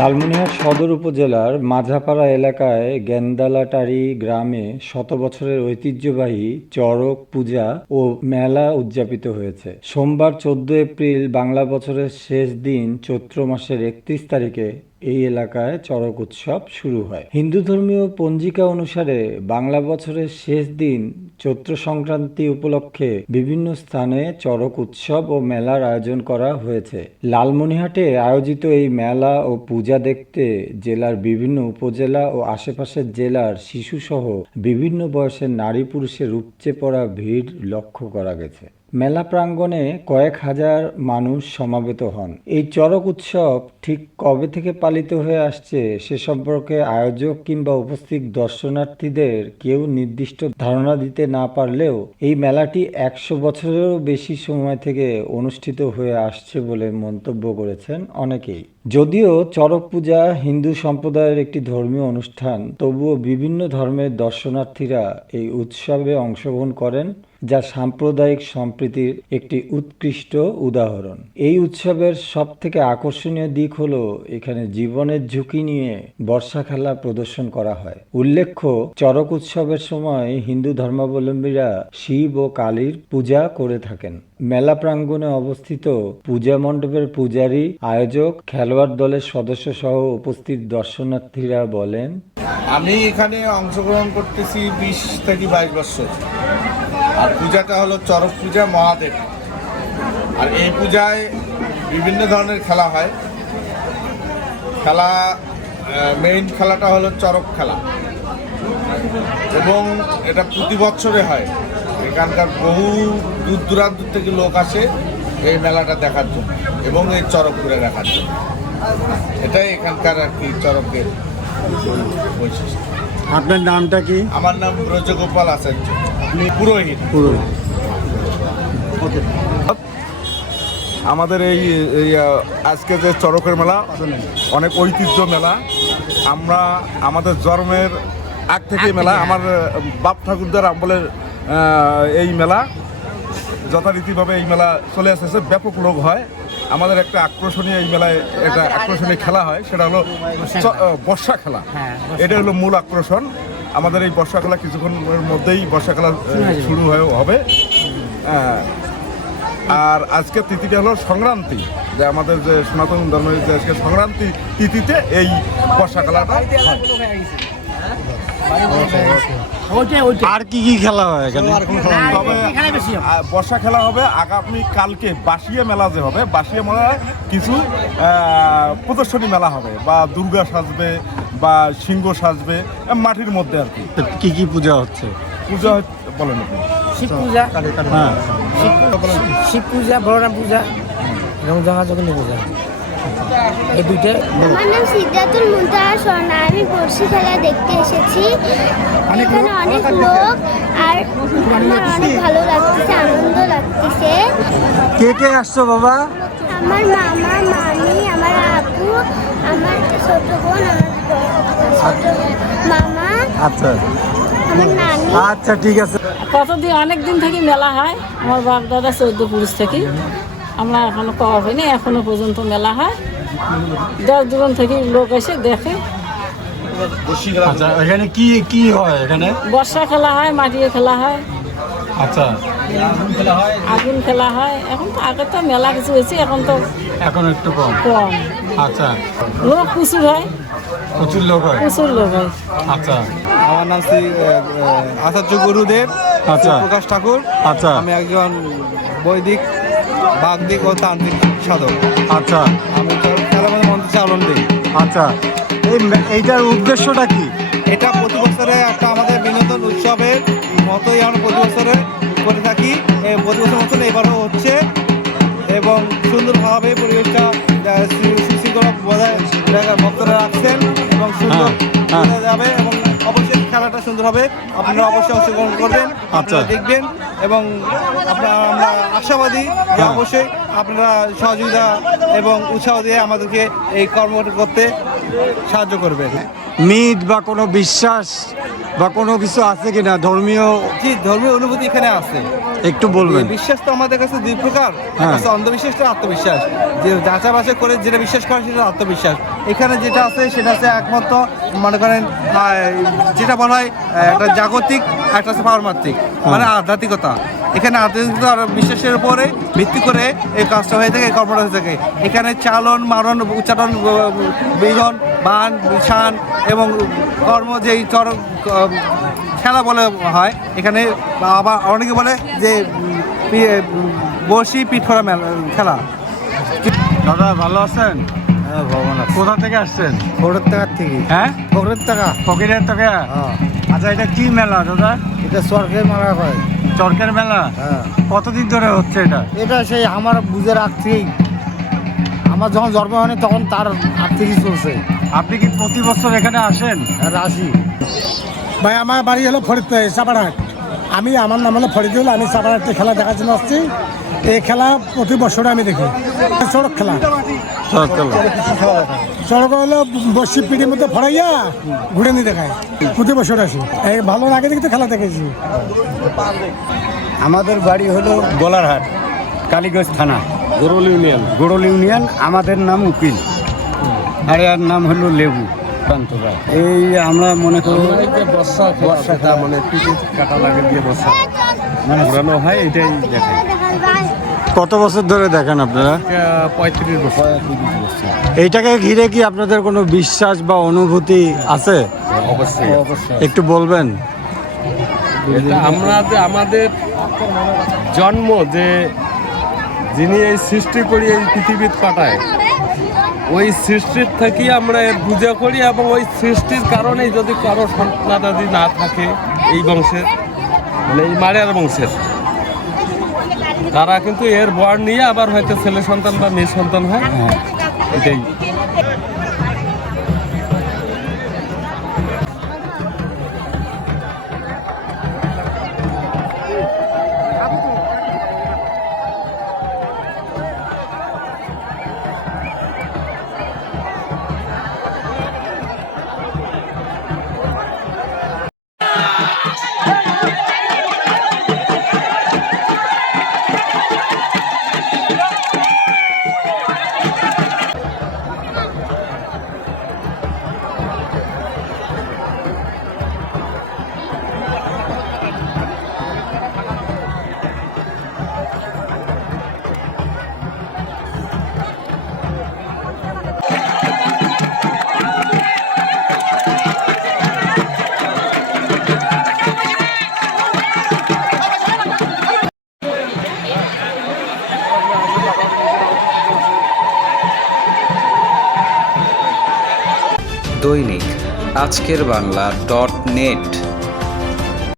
লালমনিরহাট সদর উপজেলার মাঝাপাড়া এলাকায় গেন্দালাটারি গ্রামে শত বছরের ঐতিহ্যবাহী চড়ক পূজা ও মেলা উদযাপিত হয়েছে। সোমবার 14 এপ্রিল বাংলা বছরের শেষ দিন চৈত্র মাসের 31 তারিখে এই এলাকায় চড়ক উৎসব শুরু হয়। হিন্দু ধর্মীয় পঞ্জিকা অনুসারে বাংলা বছরের শেষ দিন চৈত্র সংক্রান্তি উপলক্ষে বিভিন্ন স্থানে চড়ক উৎসব ও মেলার আয়োজন করা হয়েছে। লালমনিরহাটে আয়োজিত এই মেলা ও পূজা দেখতে জেলার বিভিন্ন উপজেলা ও আশেপাশের জেলার শিশুসহ বিভিন্ন বয়সের নারী পুরুষের উপচে পড়া ভিড় লক্ষ্য করা গেছে। মেলা প্রাঙ্গণে কয়েক হাজার মানুষ সমাবেত হন। এই চড়ক উৎসব ঠিক কবে থেকে পালিত হয়ে আসছে সে সম্পর্কে আয়োজক কিংবা উপস্থিত দর্শনার্থীদের কেউ নির্দিষ্ট ধারণা দিতে না পারলেও এই মেলাটি 100 বছরেরও বেশি সময় থেকে অনুষ্ঠিত হয়ে আসছে বলে মন্তব্য করেছেন অনেকেই। যদিও চড়ক পূজা হিন্দু সম্প্রদায়ের একটি ধর্মীয় অনুষ্ঠান, তবুও বিভিন্ন ধর্মের দর্শনার্থীরা এই উৎসবে অংশগ্রহণ করেন, যা সাম্প্রদায়িক সম্প্রীতির একটি উৎকৃষ্ট উদাহরণ। এই উৎসবের সবথেকে আকর্ষণীয় দিক হলো এখানে জীবনের ঝুঁকি নিয়ে বর্ষা খেলা প্রদর্শন করা হয়। উল্লেখ্য, চড়ক উৎসবের সময় হিন্দু ধর্মাবলম্বীরা শিব ও কালীর পূজা করে থাকেন। মেলা প্রাঙ্গণে অবস্থিত পূজা মণ্ডপের পূজারী, আয়োজক, খেলোয়াড় দলের সদস্য সহ উপস্থিত দর্শনার্থীরা বলেন, আমি এখানে অংশগ্রহণ করতেছি 20 থেকে 22 বছর। আর পূজাটা হলো চড়ক পূজা মহাদেব। আর এই পূজায় বিভিন্ন ধরনের খেলা হয়। মেইন খেলাটা হলো চড়ক খেলা এবং এটা প্রতি বছরে হয়। এখানকার বহু দূর দূরান্ত থেকে লোক আসে এই মেলাটা দেখার জন্য এবং এই চড়ক ঘুরে দেখার জন্য। এটাই এখানকার আর কি চড়কের বৈশিষ্ট্য। আপনার নামটা কি? আমার নাম ব্রজগোপাল আচার্য, পুরোহিত। আমাদের এই আজকে যে চড়কের মেলা অনেক ঐতিহ্য মেলা। আমরা আমাদের জন্মের আগ থেকে মেলা, আমার বাপ ঠাকুরদার আমলের এই মেলা যথারীতিভাবে এই মেলা চলে আসতেছে। ব্যাপক লোক হয়। আমাদের একটা আকর্ষণীয় এই মেলায় একটা আকর্ষণীয় খেলা হয়, সেটা হলো বর্ষা খেলা। এটা হলো মূল আকর্ষণ। আমাদের এই বর্ষা খেলা কিছুক্ষণের মধ্যেই বর্ষা খেলা শুরু হবে। আর আজকের তিথিটা হলো সংক্রান্তি, যে আমাদের যে সনাতন ধর্মের যে আজকে সংক্রান্তি তিথিতে এই বর্ষা খেলাটা হয়। আর কি কি খেলা হয় এখানে? তবে বর্ষা খেলা হবে আগামী কালকে। বাসিয়া মেলা যে হবে, বাসিয়া মেলায় কিছু প্রদর্শনী মেলা হবে, বা দুর্গা সাজবে বা সিংহ সাজবে মাটির মধ্যে আর কি। কি কি পূজা হচ্ছে? পূজা বলেন শিব পূজা, হ্যাঁ, শিব পূজা, বলরাম পূজা এবং জগন্নাথ পূজা, এই দুইটা। আমার নাম সিদ্ধাতুল মুনতাহা স্বর্ণা। আমি বর্ষি খেলা দেখতে এসেছি। এখানে অনেক লোক, আর আমার অনেক ভালো লাগতেছে, আনন্দ লাগতেছে। কে কে আসছো বাবা? আমার মামা, মামি, আমার আপু, আমার ছোট বোন, আমার ছোট মামা, আচ্ছা আমার নানি। আচ্ছা, ঠিক আছে। কতদিন, অনেক দিন থেকে মেলা হয়। আমার বাপ দাদা 14 পুরুষ থেকে আমরা এখনো পাওয়া হয়নি, এখনো পর্যন্ত মেলা হয়। দূর দূরান্ত থেকে লোক এসে দেখে। আচ্ছা, এখানে কি কি হয়? এখানে বর্ষা খেলা হয়, মাটিয়ে খেলা হয়, আচ্ছা, আগুন খেলা হয়। এখন তো আগে তো মেলা কিছু হয়েছে, এখন তো এখন একটু কম। কম। আচ্ছা, লোক প্রচুর হয়, প্রচুর লোক হয়। প্রচুর লোক হয়। আচ্ছা, আমার নাম শ্রী আচার্য গুরুদেব, আচ্ছা, প্রকাশ ঠাকুর। আচ্ছা, আমি একজন বৈদিক, বাগদিক ও তান্ত্রিক সাধক। আচ্ছা, আমি খেলার মন্ত্র চালন দিই। আচ্ছা। এইটার উদ্দেশ্যটা কি? এটা প্রতি বছরে একটা আমাদের বিনোদন উৎসবের মতোই আমরা প্রতি বছরে করে থাকি। প্রতি বছর মতন এবারও হচ্ছে এবং সুন্দরভাবে পরিবেশটা সুশৃঙ্খলা বজায় ভক্তরা রাখছেন এবং সুন্দর যাবে এবং অবশ্যই খেলাটা সুন্দর হবে। আপনারা অবশ্যই অংশগ্রহণ করবেন, আপনারা দেখবেন এবং আমরা আশাবাদী যে অবশ্যই আপনারা সহযোগিতা এবং উৎসাহ দিয়ে আমাদেরকে এই কর্মটা করতে সাহায্য করবেন। মিথ বা কোনো বিশ্বাস বা কোনো কিছু আছে কিনা ধর্মীয়? জি, ধর্মীয় অনুভূতি এখানে আছে। একটু বলবেন। বিশ্বাস তো আমাদের কাছে দুই প্রকার, হ্যাঁ। একটা অন্ধবিশ্বাস আর আত্মবিশ্বাস। যে যাচাই বাছাই করে যেটা বিশ্বাস করে সেটা আত্মবিশ্বাস। এখানে যেটা আছে সেটা হচ্ছে একমাত্র মনে করেন যেটা বলা হয় একটা জাগতিক, একটা হচ্ছে পারমাত্মিক, মানে আধ্যাত্মিকতা। এখানে আধ্যাত্মিকতা আর বিশ্বাসের উপরে ভিত্তি করে এই কাজটা হয়ে থাকে, এই কর্মটা হয়ে থাকে। এখানে চালন, মারণ, উচ্চারণ, বিধন, বান, শান এবং কর্ম যেই চরক খেলা বলে হয় এখানে। আবার অনেকে বলে যে বসি পিঠ করা খেলা। দাদা ভালো আছেন? হ্যাঁ, ভগবান কোথা থেকে আসছেন? ফোরের টাকার থেকে। হ্যাঁ, ফোরের টাকা। ফকিরের থেকে। আচ্ছা, এটা কি মেলা দাদা? এটা স্বর্গের মারা হয়। চরকের মেলা? হ্যাঁ, কতদিন ধরে হচ্ছে এটা? এটা সেই আমার বুঝে রাখতেই, আমার যখন জন্ম হয়নি তখন তার আগ থেকেই চলছে। আপনি কি প্রতি বছর এখানে আসেন? রাশি ভাই আমার বাড়ি হলো সাপারহাট। আমার নাম হলো ফরিদুল। আমি সাপারহাটে খেলা দেখার জন্য আসছি। এই খেলা প্রতি বছর আমি দেখি। চড়ক খেলা, চড়ক হলো বসি পিড়ির মধ্যে ফড়াইয়া ঘুরে নিয়ে দেখায়। প্রতি বছর আসি, এই ভালো লাগে দেখে তো খেলা দেখেছি। আমাদের বাড়ি হলো গোলারহাট, কালীগঞ্জ থানা, গোড়ল ইউনিয়ন। আমাদের নাম উকিল, আর এর নাম হলো লেবু কান্তরা। এই আমরা মনে করি বর্ষাটা মানে পিঠে কাটা লাগে দিয়ে বর্ষা মানে ঘোরানো হয়, এটাই দেখে। কত বছর ধরে দেখেন আপনারা? 35 বছর। এইটাকে ঘিরে কি আপনাদের কোনো বিশ্বাস বা অনুভূতি আছে? অবশ্যই। একটু বলবেন। এটা আমরা যে আমাদের জন্ম, যে যিনি এই সৃষ্টি করি এই পৃথিবীর পাঠায়, ওই সৃষ্টির থেকেই আমরা এর পূজা করি। এবং ওই সৃষ্টির কারণেই যদি কারো সন্তানাদি না থাকে এই বংশের, মানে এই মারিয়ার বংশের, তারা কিন্তু এর বর নিয়ে আবার হয়তো ছেলে সন্তান বা মেয়ে সন্তান হয়। এটাই। দৈনিক আজকের বাংলা .net